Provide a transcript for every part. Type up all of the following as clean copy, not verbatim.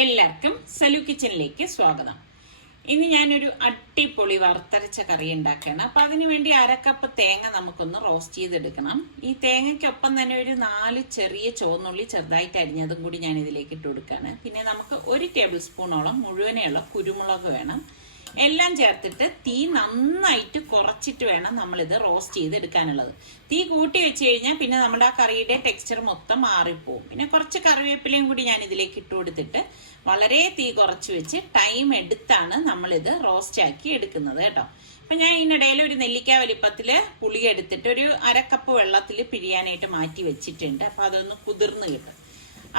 എല്ലാവർക്കും സലു കിച്ചനിലേക്ക് സ്വാഗതം. ഇന്ന് ഞാനൊരു അടിപൊളി വറുത്തരച്ച കറി ഉണ്ടാക്കുകയാണ്. അപ്പം അതിനു വേണ്ടി 1/2 കപ്പ് തേങ്ങ നമുക്കൊന്ന് റോസ്റ്റ് ചെയ്തെടുക്കണം. ഈ തേങ്ങയ്ക്കൊപ്പം തന്നെ ഒരു 4 ചെറിയ ചുവന്നുള്ളി ചെറുതായിട്ട് അരിഞ്ഞതും കൂടി ഞാൻ ഇതിലേക്ക് ഇട്ട് കൊടുക്കുകയാണ്. പിന്നെ നമുക്ക് 1 ടേബിൾ സ്പൂണോളം മുഴുവനെയുള്ള കുരുമുളക് വേണം. എല്ലാം ചേർത്തിട്ട് തീ നന്നായിട്ട് കുറച്ചിട്ട് വേണം നമ്മളിത് റോസ്റ്റ് ചെയ്തെടുക്കാനുള്ളത്. തീ കൂട്ടി വെച്ച് കഴിഞ്ഞാൽ പിന്നെ നമ്മുടെ ആ കറിയുടെ ടെക്സ്ചർ മൊത്തം മാറിപ്പോവും. പിന്നെ കുറച്ച് കറിവേപ്പിലയും കൂടി ഞാൻ ഇതിലേക്ക് ഇട്ട് കൊടുത്തിട്ട് വളരെ തീ കുറച്ച് വെച്ച് ടൈം എടുത്താണ് നമ്മളിത് റോസ്റ്റ് ആക്കി എടുക്കുന്നത് കേട്ടോ. അപ്പൊ ഞാൻ ഇതിനിടയിൽ ഒരു നെല്ലിക്ക വലിപ്പത്തില് പുളി എടുത്തിട്ട് ഒരു 1/2 കപ്പ് വെള്ളത്തിൽ പിഴിയാനായിട്ട് മാറ്റി വെച്ചിട്ടുണ്ട്. അപ്പൊ അതൊന്ന് കുതിർന്ന് കിട്ടും.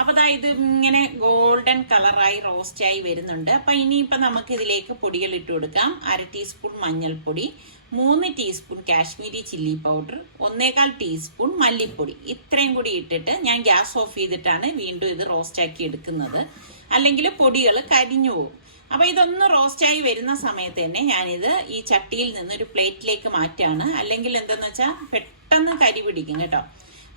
അപ്പൊ ഇത് ഇങ്ങനെ ഗോൾഡൻ കളറായി റോസ്റ്റ് ആയി വരുന്നുണ്ട്. അപ്പൊ ഇനിയിപ്പൊ നമുക്ക് ഇതിലേക്ക് പൊടികൾ ഇട്ട് കൊടുക്കാം. 1/2 ടീസ്പൂൺ മഞ്ഞൾപ്പൊടി, 3 teaspoon Kashmiri chilli powder, 1/4 teaspoon മല്ലിപ്പൊടി. ഇത്രയും കൂടി ഇട്ടിട്ട് ഞാൻ ഗ്യാസ് ഓഫ് ചെയ്തിട്ടാണ് വീണ്ടും ഇത് റോസ്റ്റ് ആക്കി എടുക്കുന്നത്. അല്ലെങ്കിൽ പൊടികൾ കരിഞ്ഞു പോകും. അപ്പൊ ഇതൊന്ന് റോസ്റ്റ് ആയി വരുന്ന സമയത്ത് തന്നെ ഞാനിത് ഈ ചട്ടിയിൽ നിന്ന് ഒരു പ്ലേറ്റിലേക്ക് മാറ്റാണ്. അല്ലെങ്കിൽ എന്താന്ന് വെച്ചാൽ പെട്ടെന്ന് കരി പിടിക്കും കേട്ടോ.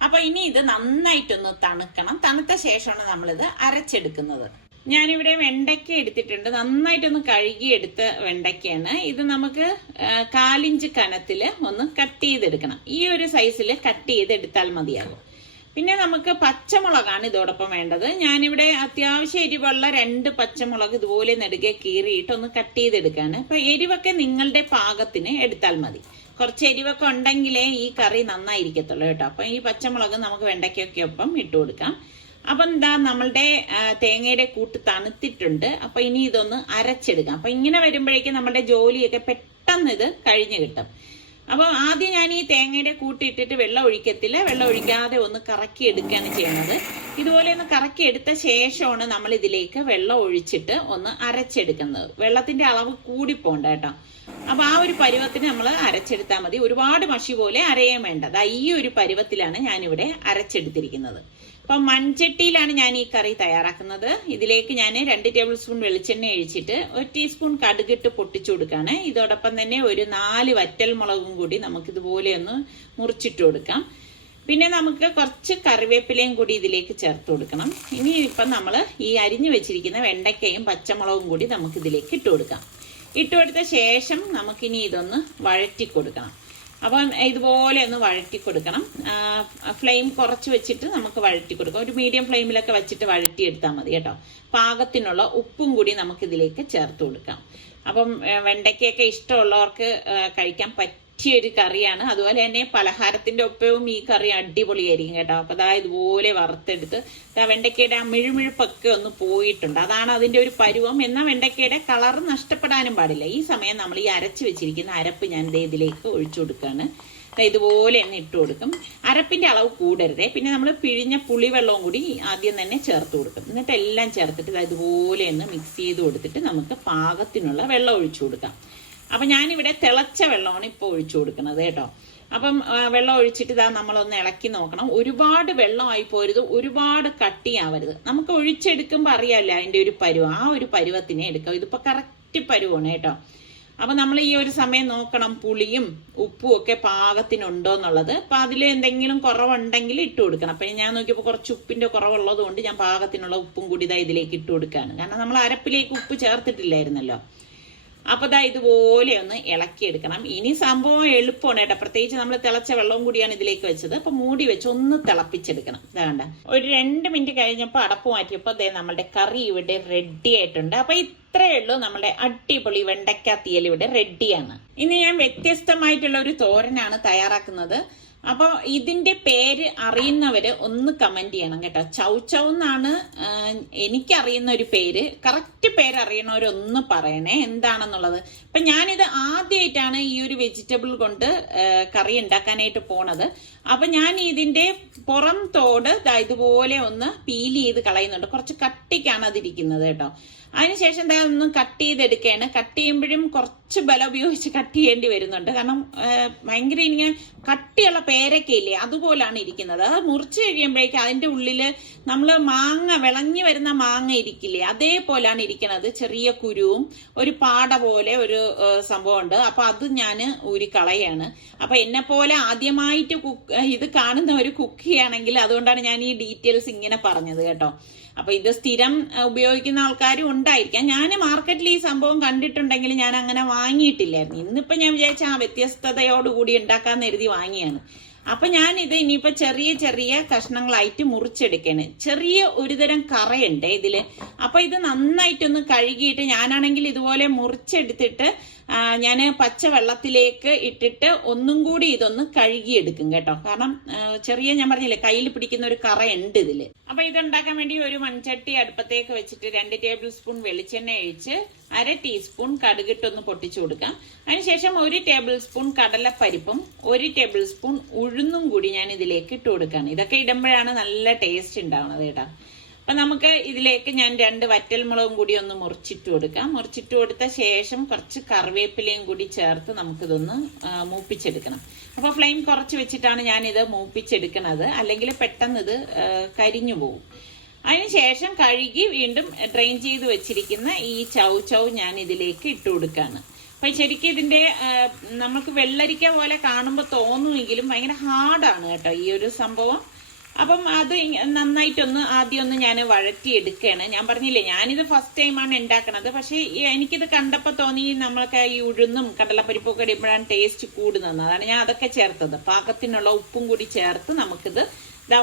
അപ്പൊ ഇനി ഇത് നന്നായിട്ടൊന്ന് തണുക്കണം. തണുത്ത ശേഷമാണ് നമ്മളിത് അരച്ചെടുക്കുന്നത്. ഞാനിവിടെ വെണ്ടയ്ക്ക എടുത്തിട്ടുണ്ട്. നന്നായിട്ടൊന്ന് കഴുകിയെടുത്ത വെണ്ടയ്ക്കയാണ് ഇത്. നമുക്ക് 1/4 ഇഞ്ച് കനത്തില് ഒന്ന് കട്ട് ചെയ്തെടുക്കണം. ഈ ഒരു സൈസിൽ കട്ട് ചെയ്തെടുത്താൽ മതിയാകും. പിന്നെ നമുക്ക് പച്ചമുളകാണ് ഇതോടൊപ്പം വേണ്ടത്. ഞാനിവിടെ അത്യാവശ്യം എരിവുള്ള 2 പച്ചമുളക് ഇതുപോലെ നെടുകെ കീറിയിട്ട് ഒന്ന് കട്ട് ചെയ്തെടുക്കാണ്. അപ്പൊ എരിവൊക്കെ നിങ്ങളുടെ പാകത്തിന് എടുത്താൽ മതി. കുറച്ച് എരിവൊക്കെ ഉണ്ടെങ്കിലേ ഈ കറി നന്നായിരിക്കത്തുള്ളൂ കേട്ടോ. അപ്പൊ ഈ പച്ചമുളക് നമുക്ക് വെണ്ടയ്ക്കൊക്കെ ഒപ്പം ഇട്ട് കൊടുക്കാം. അപ്പൊ എന്താ നമ്മളുടെ തേങ്ങയുടെ കൂട്ട് തണുത്തിട്ടുണ്ട്. അപ്പൊ ഇനി ഇതൊന്ന് അരച്ചെടുക്കാം. അപ്പൊ ഇങ്ങനെ വരുമ്പോഴേക്കും നമ്മുടെ ജോലിയൊക്കെ പെട്ടെന്ന് ഇത് കഴിഞ്ഞു കിട്ടും. അപ്പൊ ആദ്യം ഞാൻ ഈ തേങ്ങയുടെ കൂട്ടിട്ടിട്ട് വെള്ളം ഒഴിക്കത്തില്ല. വെള്ളം ഒഴിക്കാതെ ഒന്ന് കറക്കി എടുക്കുകയാണ് ചെയ്യുന്നത്. ഇതുപോലെ ഒന്ന് കറക്കി എടുത്ത ശേഷമാണ് നമ്മൾ ഇതിലേക്ക് വെള്ളം ഒഴിച്ചിട്ട് ഒന്ന് അരച്ചെടുക്കുന്നത്. വെള്ളത്തിന്റെ അളവ് കൂടി പോണ്ട കേട്ടോ. അപ്പൊ ആ ഒരു പരുവത്തിന് നമ്മൾ അരച്ചെടുത്താൽ മതി. ഒരുപാട് മഷി പോലെ അരയാൻ വേണ്ട. ഈ ഒരു പരുവത്തിലാണ് ഞാനിവിടെ അരച്ചെടുത്തിരിക്കുന്നത്. അപ്പൊ മൺചട്ടിയിലാണ് ഞാൻ ഈ കറി തയ്യാറാക്കുന്നത്. ഇതിലേക്ക് ഞാൻ 2 ടേബിൾ സ്പൂൺ വെളിച്ചെണ്ണ ഒഴിച്ചിട്ട് 1 ടീസ്പൂൺ കടുകിട്ട് പൊട്ടിച്ചു കൊടുക്കാണ്. ഇതോടൊപ്പം തന്നെ ഒരു 4 വറ്റൽ മുളകും കൂടി നമുക്ക് ഇതുപോലെ ഒന്ന് മുറിച്ചിട്ട് കൊടുക്കാം. പിന്നെ നമുക്ക് കുറച്ച് കറിവേപ്പിലയും കൂടി ഇതിലേക്ക് ചേർത്ത് കൊടുക്കണം. ഇനി ഇപ്പം നമ്മൾ ഈ അരിഞ്ഞു വെച്ചിരിക്കുന്ന വെണ്ടയ്ക്കയും പച്ചമുളകും കൂടി നമുക്ക് ഇതിലേക്ക് ഇട്ട് കൊടുക്കാം. ഇട്ട് കൊടുത്ത ശേഷം നമുക്കിനി ഇതൊന്ന് വഴറ്റി കൊടുക്കണം. അപ്പം ഇതുപോലെ ഒന്ന് വഴറ്റി കൊടുക്കണം. ഫ്ലെയിം കുറച്ച് വെച്ചിട്ട് നമുക്ക് വഴറ്റി കൊടുക്കാം. ഒരു മീഡിയം ഫ്ലെയിമിലൊക്കെ വെച്ചിട്ട് വഴറ്റി എടുത്താൽ മതി കേട്ടോ. പാകത്തിനുള്ള ഉപ്പും കൂടി നമുക്ക് ഇതിലേക്ക് ചേർത്ത് കൊടുക്കാം. അപ്പം വെണ്ടയ്ക്കൊക്കെ ഇഷ്ടമുള്ളവർക്ക് കഴിക്കാൻ പറ്റിയൊരു കറിയാണ്. അതുപോലെ തന്നെ പലഹാരത്തിന്റെ ഒപ്പവും ഈ കറി അടിപൊളിയായിരിക്കും കേട്ടോ. അപ്പൊ ഇതുപോലെ വറുത്തെടുത്ത് വെണ്ടയ്ക്കയുടെ ആ മിഴുമിഴുപ്പൊക്കെ ഒന്ന് പോയിട്ടുണ്ട്. അതാണ് അതിന്റെ ഒരു പരുവം. എന്നാൽ വെണ്ടയ്ക്കയുടെ കളർ നഷ്ടപ്പെടാനും പാടില്ല. ഈ സമയം നമ്മൾ ഈ അരച്ച് വെച്ചിരിക്കുന്ന അരപ്പ് ഞാൻ ഇതിലേക്ക് ഒഴിച്ചു കൊടുക്കുകയാണ്. ഇതുപോലെ തന്നെ ഇട്ട് കൊടുക്കും. അരപ്പിന്റെ അളവ് കൂടരുതേ. പിന്നെ നമ്മൾ പിഴിഞ്ഞ പുളിവെള്ളവും കൂടി ആദ്യം തന്നെ ചേർത്ത് കൊടുക്കും. എന്നിട്ട് എല്ലാം ചേർത്തിട്ട് ഇതുപോലെ ഒന്ന് മിക്സ് ചെയ്ത് കൊടുത്തിട്ട് നമുക്ക് പാകത്തിനുള്ള വെള്ളം ഒഴിച്ചു കൊടുക്കാം. അപ്പൊ ഞാനിവിടെ തിളച്ച വെള്ളമാണ് ഇപ്പോൾ ഒഴിച്ചു കൊടുക്കുന്നത് കേട്ടോ. അപ്പം വെള്ളം ഒഴിച്ചിട്ട് നമ്മളൊന്ന് ഇളക്കി നോക്കണം. ഒരുപാട് വെള്ളമായി പോരുത്, ഒരുപാട് കട്ടിയാവരുത്. നമുക്ക് ഒഴിച്ചെടുക്കുമ്പോൾ അറിയാമല്ലോ അതിന്റെ ഒരു പരുവം. ആ ഒരു പരുവത്തിനെ എടുക്കാം. ഇതിപ്പോ കറക്റ്റ് പരുവാണ് കേട്ടോ. അപ്പൊ നമ്മൾ ഈ ഒരു സമയം നോക്കണം പുളിയും ഉപ്പും ഒക്കെ പാകത്തിനുണ്ടോ എന്നുള്ളത്. അപ്പൊ അതിൽ എന്തെങ്കിലും കുറവുണ്ടെങ്കിൽ ഇട്ട് കൊടുക്കണം. അപ്പൊ ഞാൻ നോക്കിയപ്പോൾ കുറച്ച് ഉപ്പിന്റെ കുറവുള്ളത് കൊണ്ട് ഞാൻ പാകത്തിനുള്ള ഉപ്പും കൂടി ഇതിലേക്ക് ഇട്ട് കൊടുക്കുകയാണ്. കാരണം നമ്മൾ അരപ്പിലേക്ക് ഉപ്പ് ചേർത്തിട്ടില്ലായിരുന്നല്ലോ. അപ്പൊ ഇതുപോലെ ഒന്ന് ഇളക്കിയെടുക്കണം. ഇനി സംഭവം എളുപ്പമാണ് കേട്ടോ. പ്രത്യേകിച്ച് നമ്മൾ തിളച്ച വെള്ളവും കൂടിയാണ് ഇതിലേക്ക് വെച്ചത്. അപ്പൊ മൂടി വെച്ച് ഒന്ന് തിളപ്പിച്ചെടുക്കണം. ഇതാണ്ട ഒരു 2 മിനിറ്റ് കഴിഞ്ഞപ്പോൾ അടപ്പ് മാറ്റിയപ്പോൾ നമ്മളുടെ കറി ഇവിടെ റെഡി ആയിട്ടുണ്ട്. അപ്പൊ ഇത്രയേ ഉള്ളൂ. നമ്മുടെ അടിപൊളി വെണ്ടയ്ക്ക തീയൽ ഇവിടെ റെഡിയാണ്. ഇനി ഞാൻ വ്യത്യസ്തമായിട്ടുള്ള ഒരു തോരനാണ് തയ്യാറാക്കുന്നത്. അപ്പൊ ഇതിന്റെ പേര് അറിയുന്നവര് ഒന്ന് കമന്റ് ചെയ്യണം കേട്ടോ. ചൗ എന്നാണ് എനിക്കറിയുന്ന ഒരു പേര്. കറക്റ്റ് പേര് അറിയണവരൊന്ന് പറയണേ എന്താണെന്നുള്ളത്. അപ്പൊ ഞാനിത് ആദ്യമായിട്ടാണ് ഈ ഒരു വെജിറ്റബിൾ കൊണ്ട് കറി ഉണ്ടാക്കാനായിട്ട് പോണത്. അപ്പൊ ഞാൻ ഇതിന്റെ പുറം തോട് ഇതുപോലെ ഒന്ന് പീൽ ചെയ്ത് കളയുന്നുണ്ട്. കുറച്ച് കട്ടിക്കാണ് അതിരിക്കുന്നത് കേട്ടോ. അതിനുശേഷം ഒന്ന് കട്ട് ചെയ്തെടുക്കുകയാണ്. കട്ട് ചെയ്യുമ്പോഴും കുറച്ച് കുറച്ച് ബലം ഉപയോഗിച്ച് കട്ട് ചെയ്യേണ്ടി വരുന്നുണ്ട്. കാരണം ഭയങ്കര ഇങ്ങനെ കട്ടിയുള്ള പേരക്കയില്ലേ അതുപോലാണ് ഇരിക്കുന്നത്. അത് മുറിച്ച് കഴിയുമ്പോഴേക്കും അതിൻ്റെ ഉള്ളിൽ നമ്മൾ മാങ്ങ വിളഞ്ഞു വരുന്ന മാങ്ങ ഇരിക്കില്ലേ അതേപോലാണ് ഇരിക്കുന്നത്. ചെറിയ കുരുവും ഒരു പാട പോലെ ഒരു സംഭവമുണ്ട്. അപ്പൊ അത് ഞാൻ ഊരിക്കളയാണ്. അപ്പൊ എന്നെ പോലെ ആദ്യമായിട്ട് ഇത് കാണുന്ന ഒരു കുക്ക് ചെയ്യുകയാണെങ്കിൽ അതുകൊണ്ടാണ് ഞാൻ ഈ ഡീറ്റെയിൽസ് ഇങ്ങനെ പറഞ്ഞത് കേട്ടോ. അപ്പൊ ഇത് സ്ഥിരം ഉപയോഗിക്കുന്ന ആൾക്കാരും ഉണ്ടായിരിക്കാം. ഞാൻ മാർക്കറ്റിൽ ഈ സംഭവം കണ്ടിട്ടുണ്ടെങ്കിൽ ഞാൻ അങ്ങനെ വാങ്ങിയിട്ടില്ലായിരുന്നു. ഇന്നിപ്പോ ഞാൻ വിചാരിച്ച വ്യത്യസ്തതയോടുകൂടി ഉണ്ടാക്കാന്ന് എഴുതി വാങ്ങിയാണ്. അപ്പൊ ഞാൻ ഇത് ഇനിയിപ്പോ ചെറിയ ചെറിയ കഷ്ണങ്ങളായിട്ട് മുറിച്ചെടുക്കാണ്. ചെറിയ ഒരുതരം കറയുണ്ട് ഇതില്. അപ്പൊ ഇത് നന്നായിട്ടൊന്ന് കഴുകിയിട്ട് ഞാനാണെങ്കിൽ ഇതുപോലെ മുറിച്ചെടുത്തിട്ട് ഞാൻ പച്ചവെള്ളത്തിലേക്ക് ഇട്ടിട്ട് ഒന്നും കൂടി ഇതൊന്ന് കഴുകിയെടുക്കും കേട്ടോ. കാരണം ചെറിയ ഞാൻ പറഞ്ഞില്ലേ കയ്യിൽ പിടിക്കുന്ന ഒരു കറ ഉണ്ട് ഇതില്. അപ്പൊ ഇതുണ്ടാക്കാൻ വേണ്ടി ഒരു മൺചട്ടി അടുപ്പത്തേക്ക് വെച്ചിട്ട് 2 ടേബിൾ സ്പൂൺ വെളിച്ചെണ്ണ ഒഴിച്ച് 1/2 ടീസ്പൂൺ കടുകിട്ടൊന്ന് പൊട്ടിച്ചു കൊടുക്കാം. അതിനുശേഷം 1 ടേബിൾ സ്പൂൺ കടലപ്പരിപ്പും 1 ടേബിൾ സ്പൂൺ ഉഴുന്നും കൂടി ഞാൻ ഇതിലേക്ക് ഇട്ട് കൊടുക്കാണ്. ഇതൊക്കെ ഇടുമ്പോഴാണ് നല്ല ടേസ്റ്റ് ഉണ്ടാവുന്നത് കേട്ടോ. അപ്പൊ നമുക്ക് ഇതിലേക്ക് ഞാൻ 2 വറ്റൽമുളകും കൂടി ഒന്ന് മുറിച്ചിട്ട് കൊടുക്കാം. മുറിച്ചിട്ട് കൊടുത്ത ശേഷം കുറച്ച് കറിവേപ്പിലയും കൂടി ചേർത്ത് നമുക്കിതൊന്ന് മൂപ്പിച്ചെടുക്കണം. അപ്പൊ ഫ്ലെയിം കുറച്ച് വെച്ചിട്ടാണ് ഞാൻ ഇത് മൂപ്പിച്ചെടുക്കുന്നത്, അല്ലെങ്കിൽ പെട്ടെന്ന് ഇത് കരിഞ്ഞു പോകും. അതിനുശേഷം കഴുകി വീണ്ടും ഡ്രെയിൻ ചെയ്ത് വെച്ചിരിക്കുന്ന ഈ ചൗ ഞാൻ ഇതിലേക്ക് ഇട്ട് കൊടുക്കാണ്. അപ്പൊ ശരിക്കും ഇതിന്റെ നമുക്ക് വെള്ളരിക്ക പോലെ കാണുമ്പോൾ തോന്നുമെങ്കിലും ഭയങ്കര ഹാർഡാണ് കേട്ടോ ഈ ഒരു സംഭവം. അപ്പം അത് നന്നായിട്ടൊന്ന് ആദ്യം ഒന്ന് ഞാൻ വഴറ്റിയെടുക്കുകയാണ്. ഞാൻ പറഞ്ഞില്ലേ ഞാനിത് ഫസ്റ്റ് ടൈമാണ് ഉണ്ടാക്കണത്. പക്ഷെ എനിക്കിത് കണ്ടപ്പോൾ തോന്നി നമ്മൾക്ക് ഈ ഉഴുന്നും കടലപ്പരിപ്പൊക്കെ ഇടുമ്പോഴാണ് ടേസ്റ്റ് കൂടുന്നത്. അതാണ് ഞാൻ അതൊക്കെ ചേർത്തത്. പാകത്തിനുള്ള ഉപ്പും കൂടി ചേർത്ത് നമുക്കിത്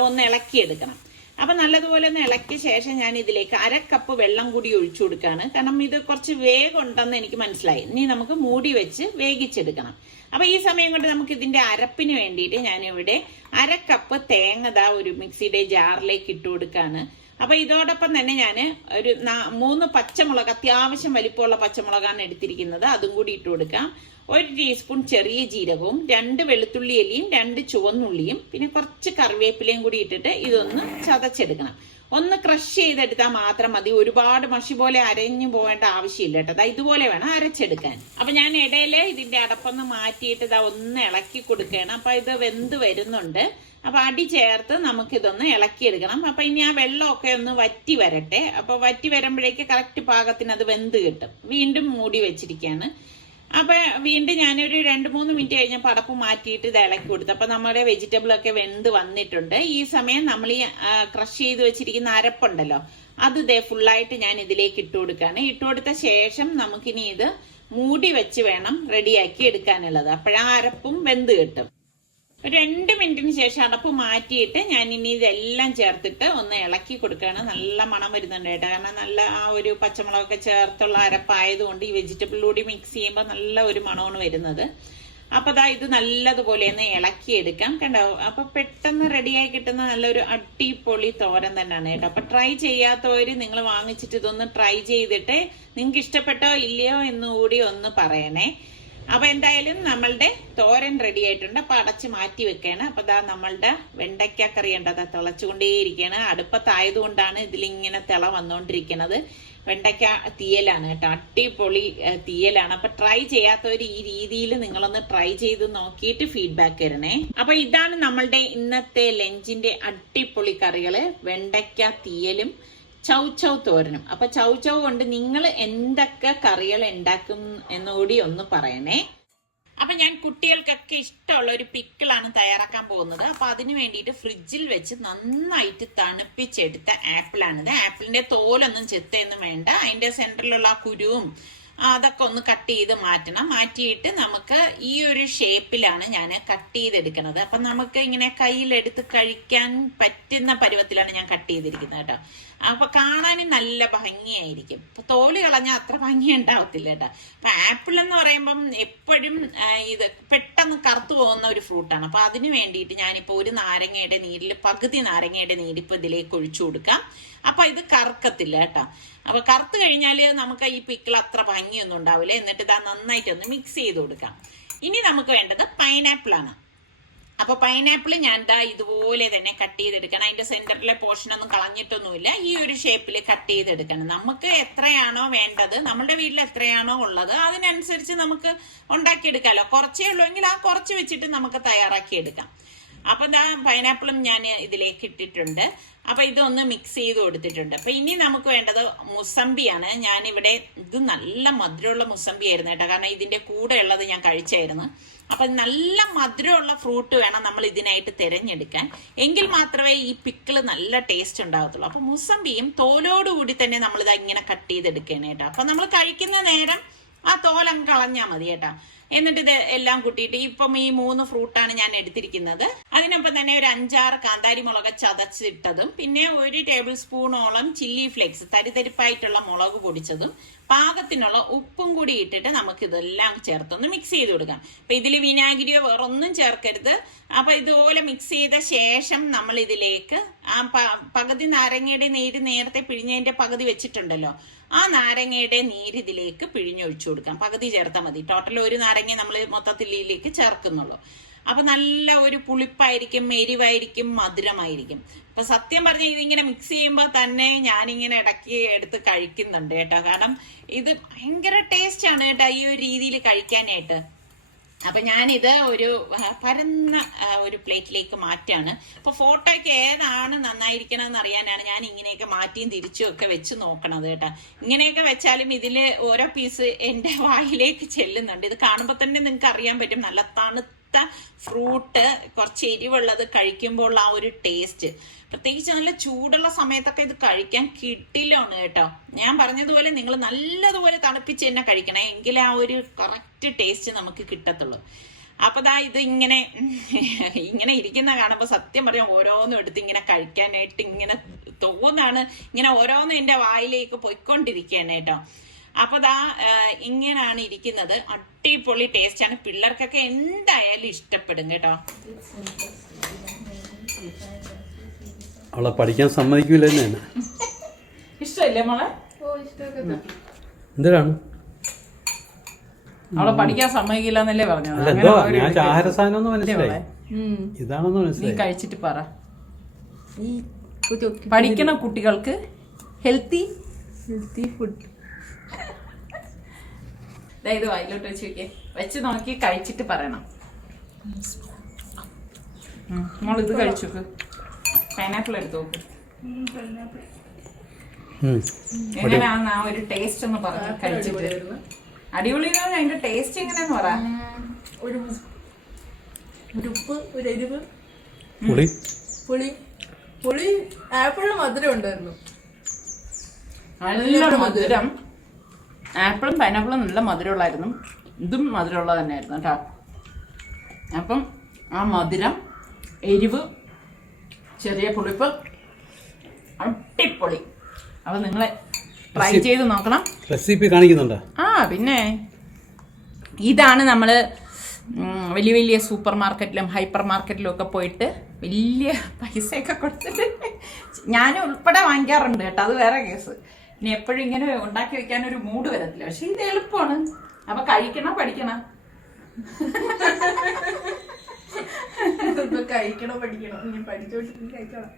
ഒന്ന് ഇളക്കിയെടുക്കണം. അപ്പൊ നല്ലതുപോലെ ഒന്ന് ഇളക്കിയ ശേഷം ഞാൻ ഇതിലേക്ക് 1/2 കപ്പ് വെള്ളം കൂടി ഒഴിച്ചു കൊടുക്കുകയാണ്. കാരണം ഇത് കുറച്ച് വേഗം ഉണ്ടെന്ന് എനിക്ക് മനസ്സിലായി. ഇനി നമുക്ക് മൂടി വെച്ച് വേവിച്ചെടുക്കണം. അപ്പൊ ഈ സമയം കൊണ്ട് നമുക്ക് ഇതിന്റെ അരപ്പിന് വേണ്ടിയിട്ട് ഞാനിവിടെ 1/2 കപ്പ് തേങ്ങ ഒരു മിക്സിയുടെ ജാറിലേക്ക് ഇട്ട് കൊടുക്കാണ്. അപ്പൊ ഇതോടൊപ്പം തന്നെ ഞാൻ ഒരു 3 പച്ചമുളക്, അത്യാവശ്യം വലിപ്പമുള്ള പച്ചമുളകാണ് എടുത്തിരിക്കുന്നത്, അതും കൂടി ഇട്ട് കൊടുക്കാം. 1 ടീസ്പൂൺ ചെറിയ ജീരകവും 2 വെളുത്തുള്ളി അല്ലിയും 2 ചുവന്നുള്ളിയും പിന്നെ കുറച്ച് കറിവേപ്പിലയും കൂടി ഇട്ടിട്ട് ഇതൊന്ന് ചതച്ചെടുക്കണം. ഒന്ന് ക്രഷ് ചെയ്തെടുത്താൽ മാത്രം മതി. ഒരുപാട് മഷി പോലെ അരഞ്ഞു പോകേണ്ട ആവശ്യമില്ല കേട്ടോ. ഇതുപോലെ വേണം അരച്ചെടുക്കാൻ. അപ്പൊ ഞാൻ ഇടയില് ഇതിന്റെ അടപ്പൊന്ന് മാറ്റിയിട്ട് ഒന്ന് ഇളക്കി കൊടുക്കുകയാണ്. അപ്പൊ ഇത് വെന്ത് വരുന്നുണ്ട്. അപ്പൊ അടി ചേർത്ത് നമുക്കിതൊന്ന് ഇളക്കിയെടുക്കണം. അപ്പൊ ഇനി ആ വെള്ളമൊക്കെ ഒന്ന് വറ്റി വരട്ടെ. അപ്പൊ വറ്റി വരുമ്പോഴേക്ക് കറക്റ്റ് പാകത്തിന് അത് വെന്ത് കിട്ടും. വീണ്ടും മൂടി വെച്ചിരിക്കുകയാണ്. അപ്പൊ വീണ്ടും ഞാനൊരു 2-3 മിനിറ്റ് കഴിഞ്ഞപ്പോൾ അടപ്പ് മാറ്റിയിട്ട് ഇത് ഇളക്കി കൊടുത്തു. അപ്പൊ നമ്മുടെ വെജിറ്റബിൾ ഒക്കെ വെന്ത് വന്നിട്ടുണ്ട്. ഈ സമയം നമ്മൾ ഈ ക്രഷ് ചെയ്ത് വെച്ചിരിക്കുന്ന അരപ്പുണ്ടല്ലോ അത് ഫുള്ളായിട്ട് ഞാൻ ഇതിലേക്ക് ഇട്ട് കൊടുക്കാണ്. ഇട്ട് കൊടുത്ത ശേഷം നമുക്കിനി ഇത് മൂടി വെച്ച് വേണം റെഡിയാക്കി എടുക്കാനുള്ളത്. അപ്പോഴാ അരപ്പും വെന്ത് കിട്ടും. ഒരു 2 മിനിറ്റിന് ശേഷം അടപ്പ് മാറ്റിയിട്ട് ഞാൻ ഇനി ഇതെല്ലാം ചേർത്തിട്ട് ഒന്ന് ഇളക്കി കൊടുക്കുകയാണ്. നല്ല മണം വരുന്നുണ്ട് കേട്ടോ. കാരണം നല്ല ആ ഒരു പച്ചമുളകൊക്കെ ചേർത്തുള്ള അരപ്പായതുകൊണ്ട് ഈ വെജിറ്റബിളിലൂടെ മിക്സ് ചെയ്യുമ്പോൾ നല്ല ഒരു മണമാണ് വരുന്നത്. അപ്പൊ ഇത് നല്ലതുപോലെ ഒന്ന് ഇളക്കിയെടുക്കാം. കണ്ടോ? അപ്പൊ പെട്ടെന്ന് റെഡിയായി കിട്ടുന്ന നല്ലൊരു അടിപൊളി തോരൻ തന്നെയാണ് കേട്ടോ. അപ്പൊ ട്രൈ ചെയ്യാത്തവര് നിങ്ങൾ വാങ്ങിച്ചിട്ട് ഇതൊന്ന് ട്രൈ ചെയ്തിട്ട് നിങ്ങൾക്ക് ഇഷ്ടപ്പെട്ടോ ഇല്ലയോ എന്നുകൂടി ഒന്ന് പറയണേ. അപ്പൊ എന്തായാലും നമ്മളുടെ തോരൻ റെഡി ആയിട്ടുണ്ട്. അപ്പൊ അടച്ച് മാറ്റി വെക്കാണ്. അപ്പൊ നമ്മളുടെ വെണ്ടയ്ക്ക കറി ഉണ്ട്, അത് തിളച്ചുകൊണ്ടേയിരിക്കുകയാണ്. അടുപ്പത്തായതുകൊണ്ടാണ് ഇതിലിങ്ങനെ തിള വന്നുകൊണ്ടിരിക്കുന്നത്. വെണ്ടയ്ക്ക തീയലാണ് കേട്ടോ, അടിപൊളി തീയലാണ്. അപ്പൊ ട്രൈ ചെയ്യാത്തവർ ഈ രീതിയിൽ നിങ്ങളൊന്ന് ട്രൈ ചെയ്ത് നോക്കിയിട്ട് ഫീഡ്ബാക്ക് തരണേ. അപ്പൊ ഇതാണ് നമ്മളുടെ ഇന്നത്തെ ലഞ്ചിന്റെ അടിപൊളി കറികള്, വെണ്ടയ്ക്ക തീയലും ചൗ തോരനും. അപ്പൊ ചൗ കൊണ്ട് നിങ്ങൾ എന്തൊക്കെ കറികൾ ഉണ്ടാക്കും എന്നുകൂടി ഒന്ന് പറയണേ. അപ്പൊ ഞാൻ കുട്ടികൾക്കൊക്കെ ഇഷ്ടമുള്ള ഒരു പിക്കിളാണ് തയ്യാറാക്കാൻ പോകുന്നത്. അപ്പൊ അതിന് വേണ്ടിയിട്ട് ഫ്രിഡ്ജിൽ വെച്ച് നന്നായിട്ട് തണുപ്പിച്ചെടുത്ത ആപ്പിളാണിത്. ആപ്പിളിന്റെ തോലൊന്നും ചെത്തൊന്നും വേണ്ട. അതിന്റെ സെന്ററിലുള്ള ആ കുരുവും അതൊക്കെ ഒന്ന് കട്ട് ചെയ്ത് മാറ്റണം. മാറ്റിയിട്ട് നമുക്ക് ഈ ഒരു ഷേപ്പിലാണ് ഞാൻ കട്ട് ചെയ്തെടുക്കുന്നത്. അപ്പൊ നമുക്ക് ഇങ്ങനെ കയ്യിലെടുത്ത് കഴിക്കാൻ പറ്റുന്ന പരുവത്തിലാണ് ഞാൻ കട്ട് ചെയ്തിരിക്കുന്നത് കേട്ടോ. അപ്പൊ കാണാനും നല്ല ഭംഗിയായിരിക്കും. ഇപ്പൊ തോല് കളഞ്ഞാൽ അത്ര ഭംഗി ഉണ്ടാവത്തില്ല കേട്ടോ. അപ്പൊ ആപ്പിൾ എന്ന് പറയുമ്പം എപ്പോഴും ഇത് പെട്ടെന്ന് കറുത്തു പോകുന്ന ഒരു ഫ്രൂട്ടാണ്. അപ്പൊ അതിന് വേണ്ടിയിട്ട് ഞാനിപ്പോ ഒരു നാരങ്ങയുടെ നീരിൽ പകുതി നാരങ്ങയുടെ നീരിപ്പോ ഇതിലേക്ക് ഒഴിച്ചു കൊടുക്കാം. അപ്പൊ ഇത് കറുക്കത്തില്ല കേട്ടോ. അപ്പൊ കറുത്ത് കഴിഞ്ഞാൽ നമുക്ക് ഈ പിക്കിൾ അത്ര ഭംഗിയൊന്നും ഉണ്ടാവില്ല. എന്നിട്ട് നന്നായിട്ടൊന്ന് മിക്സ് ചെയ്ത് കൊടുക്കാം. ഇനി നമുക്ക് വേണ്ടത് പൈനാപ്പിൾ ആണ്. അപ്പൊ പൈനാപ്പിൾ ഞാൻ ദാ ഇതുപോലെ തന്നെ കട്ട് ചെയ്തെടുക്കണം. അതിന്റെ സെന്ററിലെ പോർഷൻ ഒന്നും കളഞ്ഞിട്ടൊന്നുമില്ല. ഈ ഒരു ഷേപ്പിൽ കട്ട് ചെയ്തെടുക്കണം. നമുക്ക് എത്രയാണോ വേണ്ടത്, നമ്മുടെ വീട്ടിൽ എത്രയാണോ ഉള്ളത് അതിനനുസരിച്ച് നമുക്ക് ഉണ്ടാക്കിയെടുക്കാമല്ലോ. കുറച്ചേ ഉള്ളൂ എങ്കിൽ ആ കുറച്ച് വെച്ചിട്ട് നമുക്ക് തയ്യാറാക്കി എടുക്കാം. അപ്പൊ ദാ പൈനാപ്പിളും ഞാൻ ഇതിലേക്ക് ഇട്ടിട്ടുണ്ട്. അപ്പൊ ഇതൊന്ന് മിക്സ് ചെയ്ത് കൊടുത്തിട്ടുണ്ട്. അപ്പൊ ഇനി നമുക്ക് വേണ്ടത് മുസമ്പിയാണ്. ഞാനിവിടെ ഇത് നല്ല മധുരമുള്ള മുസമ്പി ആയിരുന്നു കേട്ടോ, കാരണം ഇതിന്റെ കൂടെ ഉള്ളത് ഞാൻ കഴിച്ചായിരുന്നു. അപ്പൊ നല്ല മധുരമുള്ള ഫ്രൂട്ട് വേണം നമ്മൾ ഇതിനായിട്ട് തിരഞ്ഞെടുക്കാൻ, എങ്കിൽ മാത്രമേ ഈ പിക്കിള് നല്ല ടേസ്റ്റ് ഉണ്ടാകത്തുള്ളൂ. അപ്പൊ മുസമ്പിയും തോലോടുകൂടി തന്നെ നമ്മളിത് ഇങ്ങനെ കട്ട് ചെയ്തെടുക്കണം കേട്ടോ. അപ്പൊ നമ്മൾ കഴിക്കുന്ന നേരം ആ തോലങ്ങ് കളഞ്ഞാൽ മതി കേട്ടോ. എന്നിട്ട് ഇത് എല്ലാം കൂട്ടിയിട്ട് ഇപ്പം ഈ 3 ഫ്രൂട്ടാണ് ഞാൻ എടുത്തിരിക്കുന്നത്. അതിനൊപ്പം തന്നെ ഒരു 5-6 കാന്താരി മുളക് ചതച്ചിട്ടതും, പിന്നെ 1 ടേബിൾ സ്പൂണോളം ചില്ലി ഫ്ലേക്സ് തരിതരിപ്പായിട്ടുള്ള മുളക് പൊടിച്ചതും, പാകത്തിനുള്ള ഉപ്പും കൂടി ഇട്ടിട്ട് നമുക്ക് ഇതെല്ലാം ചേർത്തൊന്ന് മിക്സ് ചെയ്ത് കൊടുക്കാം. അപ്പൊ ഇതിൽ വിനാഗിരിയോ വേറൊന്നും ചേർക്കരുത്. അപ്പൊ ഇതുപോലെ മിക്സ് ചെയ്ത ശേഷം നമ്മൾ ഇതിലേക്ക് ആ പകുതി നാരങ്ങയുടെ നീര് നേരത്തെ പിഴിഞ്ഞതിന്റെ പകുതി വെച്ചിട്ടുണ്ടല്ലോ, ആ നാരങ്ങയുടെ നീര് ഇതിലേക്ക് പിഴിഞ്ഞൊഴിച്ചു കൊടുക്കാം. പകുതി ചേർത്താൽ മതി. ടോട്ടൽ 1 നാരങ്ങ നമ്മൾ മൊത്തത്തിൽ ഇതിലേക്ക് ചേർക്കുന്നുള്ളൂ. അപ്പൊ നല്ല ഒരു പുളിപ്പായിരിക്കും, എരിവായിരിക്കും, മധുരമായിരിക്കും. അപ്പൊ സത്യം പറഞ്ഞാൽ ഇതിങ്ങനെ മിക്സ് ചെയ്യുമ്പോൾ തന്നെ ഞാനിങ്ങനെ ഇടയ്ക്ക് എടുത്ത് കഴിക്കുന്നുണ്ട് കേട്ടോ. കാരണം ഇത് ഭയങ്കര ടേസ്റ്റ് ആണ് കേട്ടോ ഈ ഒരു രീതിയിൽ കഴിക്കാനായിട്ട്. അപ്പൊ ഞാനിത് ഒരു പരന്ന ഒരു പ്ലേറ്റിലേക്ക് മാറ്റാണ്. അപ്പൊ ഫോട്ടോയ്ക്ക് ഏതാണ് നന്നായിരിക്കണം എന്ന് അറിയാനാണ് ഞാൻ ഇങ്ങനെയൊക്കെ മാറ്റിയും തിരിച്ചും ഒക്കെ വെച്ച് നോക്കണത് കേട്ടോ. ഇങ്ങനെയൊക്കെ വെച്ചാലും ഇതില് ഓരോ പീസ് എന്റെ വായിലേക്ക് ചെല്ലുന്നുണ്ട്. ഇത് കാണുമ്പോൾ തന്നെ നിങ്ങൾക്ക് അറിയാൻ പറ്റും, നല്ല തണുത്ത ഫ്രൂട്ട്, കുറച്ച് എരിവുള്ളത് കഴിക്കുമ്പോൾ ആ ഒരു ടേസ്റ്റ്, പ്രത്യേകിച്ച് നല്ല ചൂടുള്ള സമയത്തൊക്കെ ഇത് കഴിക്കാൻ കിട്ടില്ലാണ് കേട്ടോ. ഞാൻ പറഞ്ഞതുപോലെ നിങ്ങൾ നല്ലതുപോലെ തണുപ്പിച്ച് തന്നെ കഴിക്കണം, എങ്കിലേ ആ ഒരു കറക്റ്റ് ടേസ്റ്റ് നമുക്ക് കിട്ടത്തുള്ളൂ. അപ്പൊ ദാ ഇത് ഇങ്ങനെ ഇരിക്കുന്ന കാണുമ്പോൾ സത്യം പറയാം ഓരോന്നും എടുത്ത് ഇങ്ങനെ കഴിക്കാനായിട്ട് ഇങ്ങനെ തോന്നാണ്. ഇങ്ങനെ ഓരോന്നും എൻ്റെ വായിലേക്ക് പൊയ്ക്കൊണ്ടിരിക്കുകയാണ് കേട്ടോ. അപ്പൊ ദാ ഇങ്ങനെയാണ് ഇരിക്കുന്നത്. അടിപൊളി ടേസ്റ്റ് ആണ്. പിള്ളേർക്കൊക്കെ എന്തായാലും ഇഷ്ടപ്പെടും കേട്ടോ. അവളെ പഠിക്കാൻ സമ്മതിക്കൂല. ഇഷ്ടമല്ലേ മോളെ? എന്തിനാണ് അവളെ പഠിക്കാൻ സമ്മതിക്കില്ല എന്നല്ലേ പറഞ്ഞത്? ഞാൻ ആഹാര സാധനം മനസ്സിലായി, ഇതാണെന്ന് മനസ്സിലായി. നീ കഴിച്ചിട്ട് പറ. പഠിക്കണ കുട്ടികൾക്ക് ഹെൽത്തി ഫുഡ്. ഇത് വായിലോട്ട് വെച്ച് വെക്കേ, വെച്ച് നോക്കി കഴിച്ചിട്ട് പറയണം. മോളിത് കഴിച്ചു നോക്ക്. പൈനാപ്പിൾ എടുത്ത് നോക്ക്, എങ്ങനെയാന്ന് ആ ഒരു ടേസ്റ്റ് ഒന്ന് പറഞ്ഞു കഴിച്ചിട്ട്. അടിപൊളിയാണ്. അതിന്റെ ടേസ്റ്റ് എങ്ങനെയാന്ന് പറ. ഒരു ഉപ്പ്, ഒരു എരിവ്, പുളി, ആപ്പിളിന് മധുരം ഉണ്ടായിരുന്നു. നല്ല മധുരം. ആപ്പിളും പൈനാപ്പിളും നല്ല മധുരമുള്ളായിരുന്നു. ഇതും മധുരമുള്ളത് തന്നെയായിരുന്നു കേട്ടോ. അപ്പം ആ മധുരം, എരിവ്, ചെറിയ പുളിപ്പ്, അടിപൊളി. അപ്പൊ നിങ്ങളെ ട്രൈ ചെയ്ത് നോക്കണം. റെസിപ്പി കാണിക്കുന്നുണ്ടോ? പിന്നെ ഇതാണ് നമ്മള് വലിയ വലിയ സൂപ്പർ മാർക്കറ്റിലും ഹൈപ്പർ മാർക്കറ്റിലും ഒക്കെ പോയിട്ട് വലിയ പൈസയൊക്കെ കൊടുത്തിട്ട് ഞാൻ ഉൾപ്പെടെ വാങ്ങിക്കാറുണ്ട് കേട്ടോ. അത് വേറെ കേസ്. ഇനി എപ്പോഴും ഇങ്ങനെ ഉണ്ടാക്കി വെക്കാൻ ഒരു മൂഡ് വരത്തില്ല. പക്ഷെ ഇത് എളുപ്പമാണ്. അപ്പൊ കഴിക്കണം, പഠിക്കണം. കഴിക്കണം, പഠിക്കണം. ഇനി പഠിച്ചോട്ട് കഴിക്കണം.